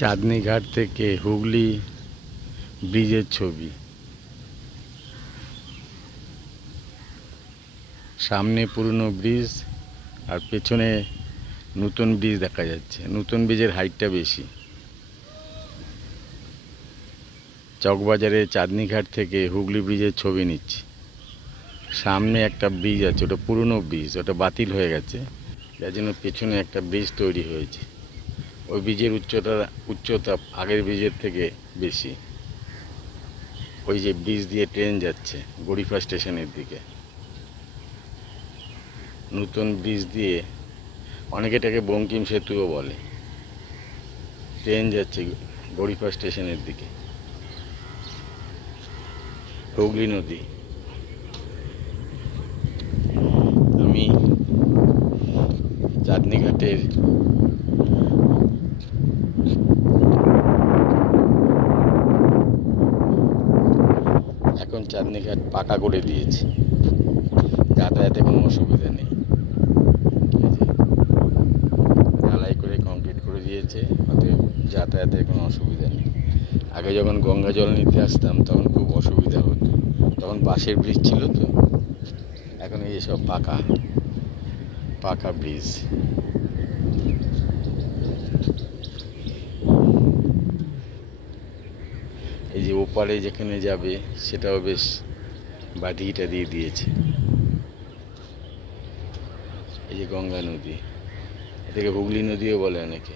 চাঁদনী ঘাট থেকে হুগলি ব্রিজের ছবি। সামনে পুরনো ব্রিজ আর পেছনে নতুন ব্রিজ দেখা যাচ্ছে। নতুন ব্রিজের হাইটটা বেশি। চকবাজারে চাঁদনী ঘাট থেকে হুগলি ব্রিজের ছবি নিচ্ছি। সামনে একটা ব্রিজ আছে, ওটা পুরনো ব্রিজ, ওটা বাতিল হয়ে গেছে, যার জন্য পেছনে একটা ব্রিজ তৈরি হয়েছে। ওই ব্রিজের উচ্চতা আগের ব্রিজের থেকে বেশি। ওই যে ব্রিজ দিয়ে ট্রেন যাচ্ছে গড়িফা স্টেশনের দিকে। নতুন ব্রিজ দিয়ে অনেকে এটাকে বঙ্কিম সেতুও বলে। ট্রেন যাচ্ছে গড়িফা স্টেশনের দিকে। হুগলি নদী। আমি চাঁদনী ঘাটের এখন চাঁদনী ঘাট পাকা করে দিয়েছে, যাতায়াতে কোনো অসুবিধা নেই। ঢালাই করে কমপ্লিট করে দিয়েছে, অতএব যাতায়াতের কোনো অসুবিধা নেই। আগে যখন গঙ্গা জল নিতে আসতাম তখন খুব অসুবিধা হতো, তখন বাঁশের ব্রিজ ছিল তো। এখন এই সব পাকা ব্রিজ। এই যে ওপারে যেখানে যাবে সেটাও বেশ বাঁধিটা দিয়ে দিয়েছে। এই যে গঙ্গা নদী, এটাকে হুগলি নদীও বলে অনেকে।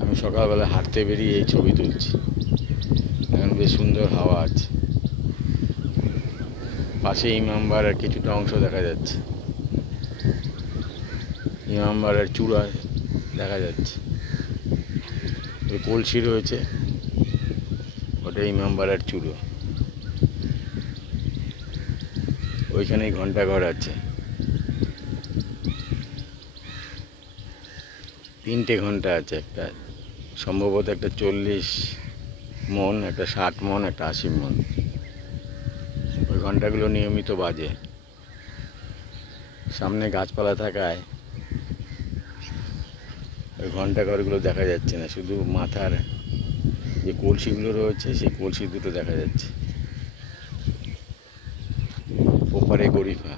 আমি সকালবেলা হাঁটতে বেরিয়ে এই ছবি তুলছি। এখন বেশ সুন্দর হাওয়া আছে। পাশে ইমামবাড়ার কিছুটা অংশ দেখা যাচ্ছে, ইমামবাড়ার চূড়া দেখা যাচ্ছে। ওই কলসি রয়েছে, ওটা ইমামবাড়ার চূড়ো। ওইখানেই ঘন্টাঘর আছে, 3টে ঘন্টা আছে। একটা সম্ভবত একটা 40 মণ, একটা 60 মণ, একটা 80 মণ। ওই ঘন্টাগুলো নিয়মিত বাজে। সামনে গাছপালা থাকায় ওই ঘন্টাঘরগুলো দেখা যাচ্ছে না, শুধু মাথার যে কলসিগুলো রয়েছে সেই কলসি দুটো দেখা যাচ্ছে। ওপারে গড়িফা।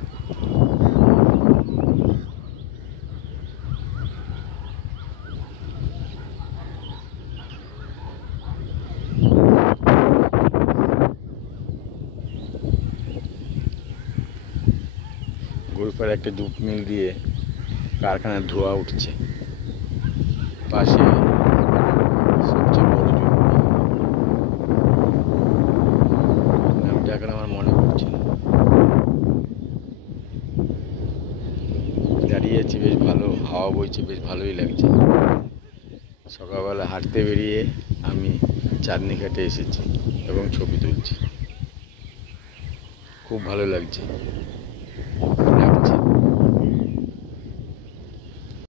গড়িফার একটা জুট মিল দিয়ে কারখানার ধোঁয়া উঠছে। পাশে সবচেয়ে বড় জুট মিল, নামটা এখন আমার মনে পড়ছে না। দাঁড়িয়ে আছি, বেশ ভালো হাওয়া বইছে, বেশ ভালোই লাগছে। সকালবেলা হাঁটতে বেরিয়ে আমি চাঁদনী ঘাটে এসেছি এবং ছবি তুলছি। খুব ভালো লাগছে।